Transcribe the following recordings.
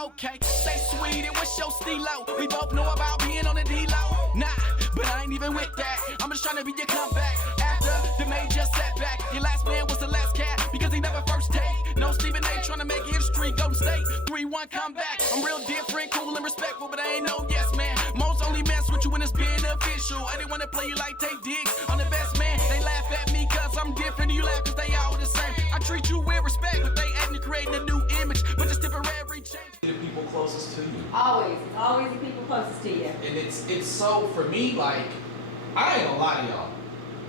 Okay, say sweet, it was your stilo. We both know about being on the D-Low. Nah, but I ain't even with that. I'm just trying to be your comeback. After the major setback, your last man was the last cat because he never first take. No Stephen A. trying to make history, Golden State 3-1 comeback. I'm real different, cool and respectful, but I ain't no yes man. Most only mess with you when it's beneficial. I didn't want to play you like Tay Diggs. I'm the best man. They laugh at me cause I'm different, and you laugh cause they all the same. I treat you with respect, but they act me creating a new image, but just temporary change. The people closest to you. Always. It's always the people closest to you. And it's so, for me, like, I ain't gonna lie to y'all.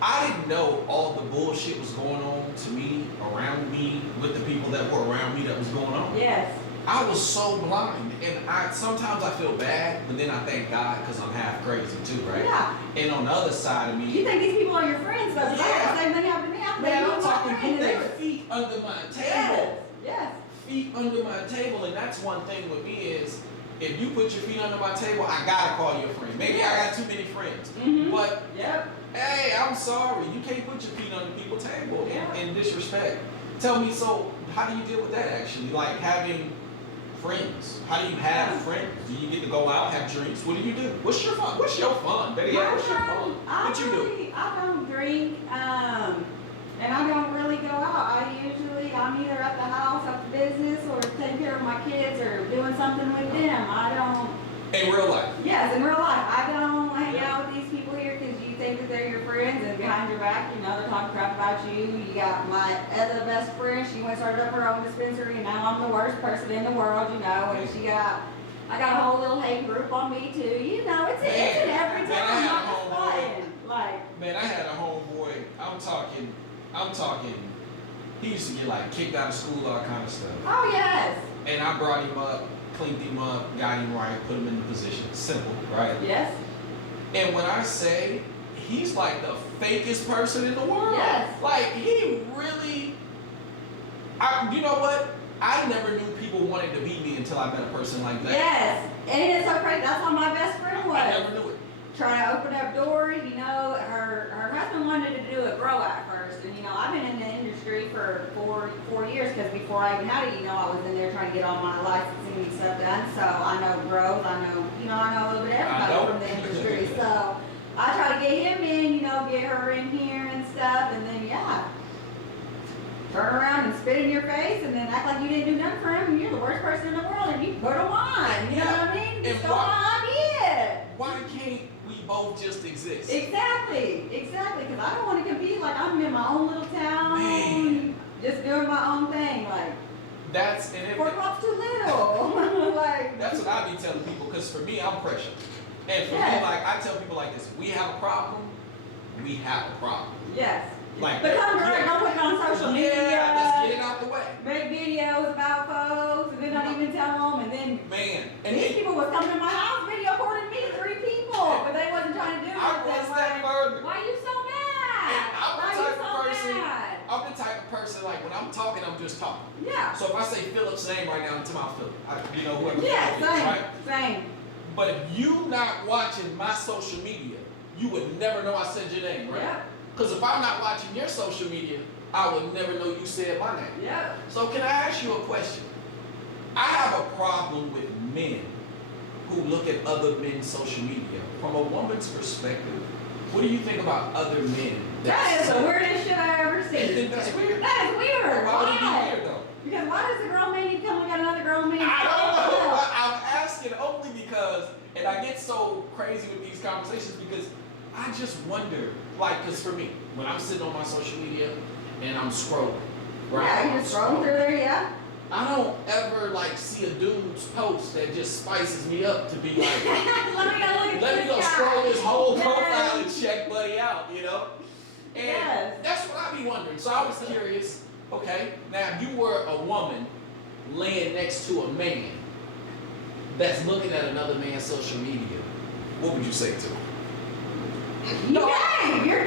I didn't know all the bullshit was going on to me, around me, with the people that were around me that was going on. Yes. I was so blind, and sometimes I feel bad, but then I thank God because I'm half crazy too, right? Yeah. And on the other side of me, You think these people are your friends, though? Yeah. The same thing happened to me. man, I'm talking put their feet under my table. Yes. Feet under my table, and that's one thing with me is, if you put your feet under my table, I gotta call you a friend. Maybe I got too many friends, but hey, I'm sorry, you can't put your feet under people's table in disrespect. Tell me, so how do you deal with that actually? Like having friends. How do you have friends? Do you get to go out, have drinks? What do you do? What's your fun? What's your fun? Baby, what's your fun? What you do? I don't drink, and I don't really go out. I'm either at the house, at the business, or taking care of my kids, or doing something with them. I don't. In real life? Yes, in real life. I don't hang out with these people here because you think that they're your friends, and behind your back, you know, they're talking crap about you. You got my other best friend. She went and started up her own dispensary, and now I'm the worst person in the world, you know. And I got a whole little hate group on me too. You know, it's an every time. I'm not just fighting. Like, man, I had a homeboy. I'm talking. He used to get like kicked out of school, all kind of stuff. oh yes, And I brought him up, cleaned him up, got him right, put him in the position. Simple, right? yes, And when I say he's like the fakest person in the world, Yes. like he really, you know what? I never knew people wanted to be me until I met a person like that. yes. And it's so crazy. That's how my best friend was. I never knew it. Trying to open up doors, you know, her husband wanted to do it grow at first, and you know, I've been in the industry for four years, because before I even had it, you know, I was in there trying to get all my licensing and stuff done, so I know growth, I know a little bit of everybody from the industry, so I try to get him in, you know, get her in here and stuff, and then turn around and spit in your face, and then act like you didn't do nothing for him, and you're the worst person in the world, and you put him on, you know what I mean? Just go on, Why can't we both just exist? Exactly, because I don't want to compete. Like, I'm in my own little town, Man. just doing my own thing. Like, That's and four clocks too little. Like, that's what I be telling people, because for me, I'm pressure. And for me, like, I tell people like this: we have a problem. We have a problem. yes. Like, But come direct, don't put it on social media. Yeah, let's get it out the way. Make videos about folks, and then not even tell them, and then these people was coming to my house, video recording me, 3 people, but they wasn't trying to do it. I was that further. Why you so mad? I'm the type of person, like, when I'm talking, I'm just talking. Yeah. So if I say Philip's name right now into my Philip, you know, whoever Yeah, Philip is, right? same. But if you not watching my social media, you would never know I said your name, right? Yeah. Because if I'm not watching your social media, I would never know you said my name. Yeah. So can I ask you a question? I have a problem with men who look at other men's social media. From a woman's perspective, what do you think about other men? That is the weirdest shit I ever seen. You think that's weird? That is weird. Why would it be weird though? Because why does a grown man need to come and got another grown man? I don't know. I'm asking only because, and I get so crazy with these conversations because I just wonder, like, because for me, when I'm sitting on my social media and I'm scrolling, right? Yeah, you just scrolling through there, yeah. I don't ever like see a dude's post that just spices me up to be like, let me go scroll this whole profile and check buddy out, you know? And that's what I be wondering. So I was curious, okay, now if you were a woman laying next to a man that's looking at another man's social media, what would you say to him? You're gay. I'm like,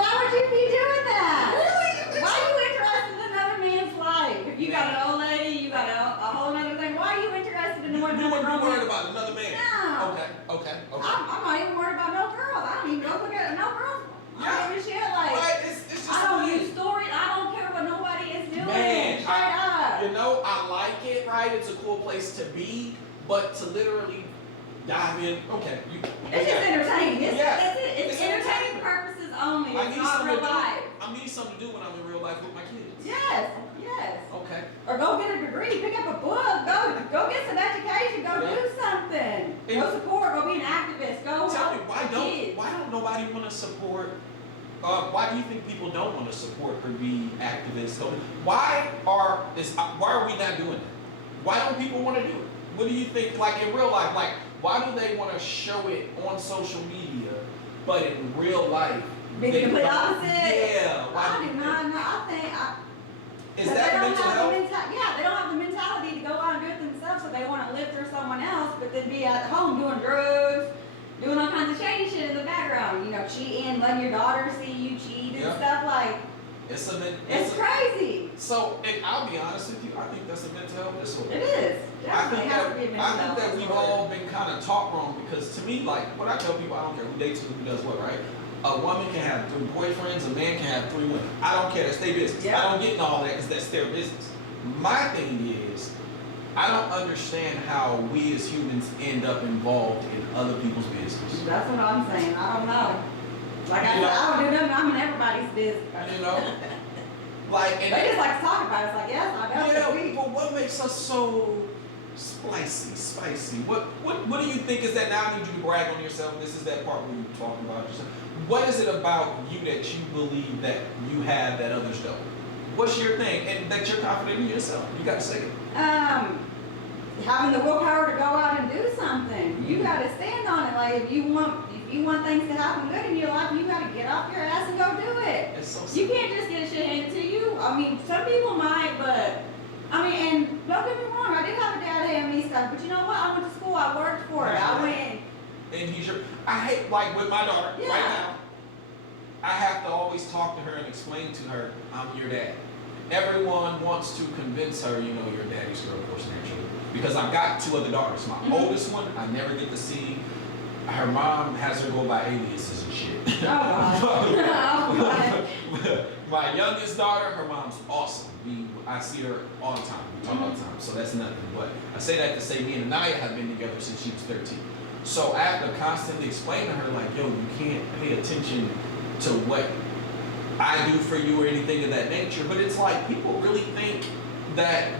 why would you be doing that? Really? Why are you interested in another man's life? If you got an old lady, you got a whole other thing, why are you interested in what another girl? You wouldn't be worried about another man? No. Okay. I'm not even worried about no girls. I don't even go look at no girls. I don't give a shit. Like, right, it's just I don't weird. use stories. I don't care what nobody is doing. Man, Straight up. You know, I like it, right? It's a cool place to be, but to literally dive in, okay. It's just entertaining. That's it. It's entertaining entertainment. purposes only. I It's need not something real to do. life. I need something to do when I'm in real life with my kids. Yes. Okay. Or go get a degree, pick up a book, go get some education, go do something. Go support, go be an activist, go Tell me, help why don't nobody want to support? Why do you think people don't want to support or be activists? Why are we not doing that? Why don't people want to do it? What do you think? Like in real life, like why do they want to show it on social media, but in real life? Be the complete opposite. Yeah. I do not know. I think. Is that mental health? Yeah, they don't have the mentality to go out and do it themselves, so they want to live through someone else, but then be at home doing drugs, doing all kinds of shady shit in the background. You know, cheating, letting your daughter see you cheat and stuff like. It's crazy. So, and I'll be honest with you, I think that's a mental health disorder. It is. Definitely has to be a mental health I think that we've disorder. all been kind of taught wrong because to me, like, what I tell people, I don't care who dates who does what, right? A woman can have 3 boyfriends, a man can have 3 women. I don't care, that's their business. Yeah. I don't get into all that because that's their business. My thing is, I don't understand how we as humans end up involved in other people's business. That's what I'm saying. I don't know. Like I said, I don't do nothing. I'm in everybody's business. You know? Like, and they just like to talk about it. It's like, yes, I know. Yeah, but what makes us so spicy? What do you think is that? Now I need you to brag on yourself. This is that part where you're talking about yourself. What is it about you that you believe that you have that others don't? What's your thing? And that you're confident in yourself. You got to say it. Having the willpower to go out and do something. You got to stand on it. Like if you want things to happen good in your life, you got to get off your ass and go do it. It's so you can't just get shit handed to you. I mean, some people might, but I mean, and don't get me wrong, I did have a dad hand me stuff, but you know what? I went to school, I worked for it. I went. And I hate, like with my daughter right now, I have to always talk to her and explain to her, I'm your dad. Everyone wants to convince her, you know, you're daddy's girl, of course, naturally. Because I've got 2 other daughters. My oldest one, I never get to see. Her mom has her go by aliases and shit. My youngest daughter, her mom's awesome. I see her all the time. We talk all the time. So that's nothing. But I say that to say me and Anaya have been together since she was 13. So I have to constantly explain to her, like, yo, you can't pay attention to what I do for you or anything of that nature. But it's like people really think that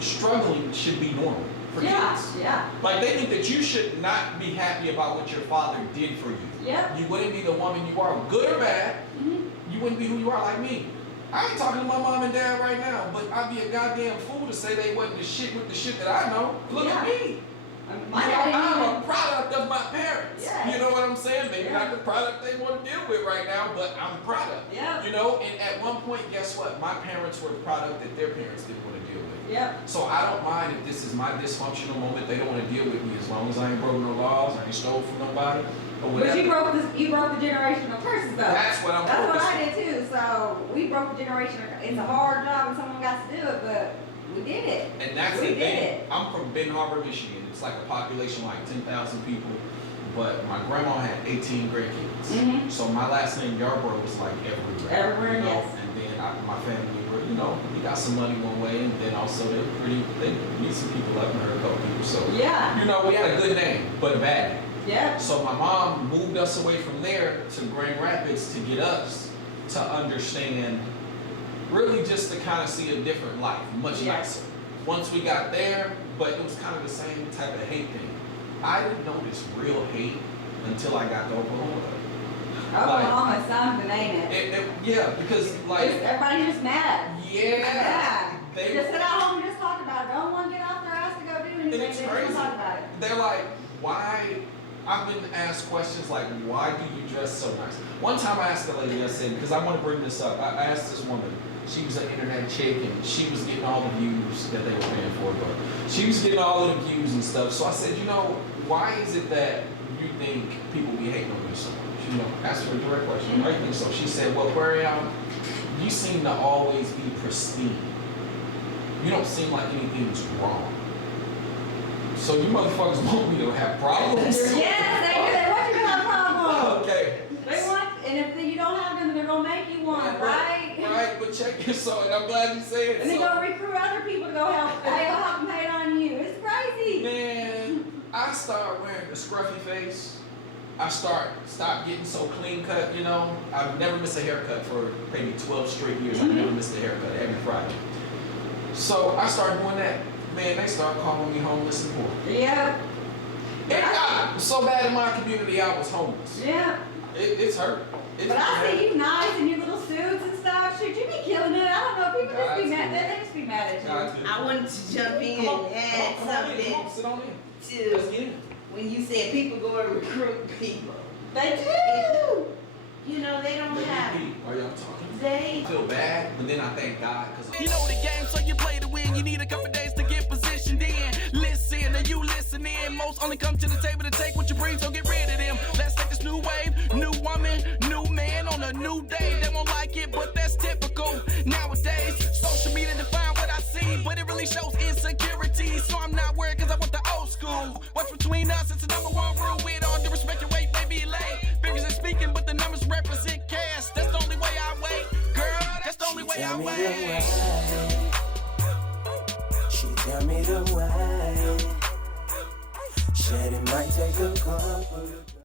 struggling should be normal for kids. Yeah. Like they think that you should not be happy about what your father did for you. Yep. You wouldn't be the woman you are, good or bad. You wouldn't be who you are like me. I ain't talking to my mom and dad right now, but I'd be a goddamn fool to say they wasn't the shit with the shit that I know. Look at me. I'm a product of my parents. Yeah. You know what I'm saying? Maybe not the product they want to deal with right now, but I'm a product. Yeah. You know, and at one point, guess what? My parents were the product that their parents didn't want to deal with. Yep. So I don't mind if this is my dysfunctional moment. They don't want to deal with me as long as I ain't broken no laws, I ain't stole from nobody, or whatever. But you broke the generational curses though. That's what I'm That's what focused I did too. So we broke the generational. It's a hard job and someone got to do it, but we did it. And that's we the did thing. it. I'm from Ben Harbor, Michigan. It's like a population like 10,000 people, but my grandma had 18 grandkids. So my last name Yarborough was like everywhere. Everywhere, you know? yes. And then my family were, you know, we got some money one way, and then also they beat some people up and hurt a couple people. So yeah, you know, we had a good name, but a bad name. Yeah. So my mom moved us away from there to Grand Rapids to get us to understand, really just to kind of see a different life, much nicer. Once we got there, but it was kind of the same type of hate thing. I didn't know this real hate until I got to Oklahoma. Oklahoma sounds to name it. Yeah, because like everybody's just mad. Yeah. They just sit at home and just talk about it. Don't want to get off their ass to go do anything. And it's they crazy. just talk about it. They're like, why? I've been asked questions like, why do you dress so nice? One time I asked a lady, I said, because I want to bring this up. I asked this woman. She was an internet chick and she was getting all the views that they were paying for, but she was getting all of the views and stuff. So I said, you know, why is it that you think people be hating on you so much? You know, asked her a direct question. Why do you think so? She said, well, Quarion, you seem to always be pristine. You don't seem like anything's wrong. So you motherfuckers want me to have problems? Yes, they do. They want you to have problems. Okay. They want, and if you don't have them, they're gonna make you one, right? Right, but check this out, and I'm glad you said it. And then go recruit other people to go help them pay it on you. It's crazy. Man, I start wearing a scruffy face. I stop getting so clean cut, you know. I've never missed a haircut for maybe 12 straight years. I've never missed a haircut every Friday. So I started doing that. Man, they start calling me homeless and poor. Yep. And so bad in my community, I was homeless. Yep. It's hurt. But I see you nice in your little suits and stuff. Shoot, you be killing it. I don't know. People just be mad. They just be mad at you. I wanted to jump in and add something Sit on in. to when you said people go and recruit people. They do. You know, they don't have. Are y'all talking? They I feel bad, but then I thank God because You know the game, so you play to win. You need a couple days to get positioned in. Listen, are you listening? Most only come to the table to take what you bring, so get rid of them. Let's take this new wave, new woman, new man on a new day. They won't like it, but that's typical. Nowadays, social media define what I see, but it really shows insecurity. So I'm not worried because I want the old school. What's between us? It's the number one rule. With all due respect, your weight may be late. Figures are speaking, but the numbers represent cash. That's the only way I wait. Girl, that's the only way I wait. She tell me the way. Said it might take a couple.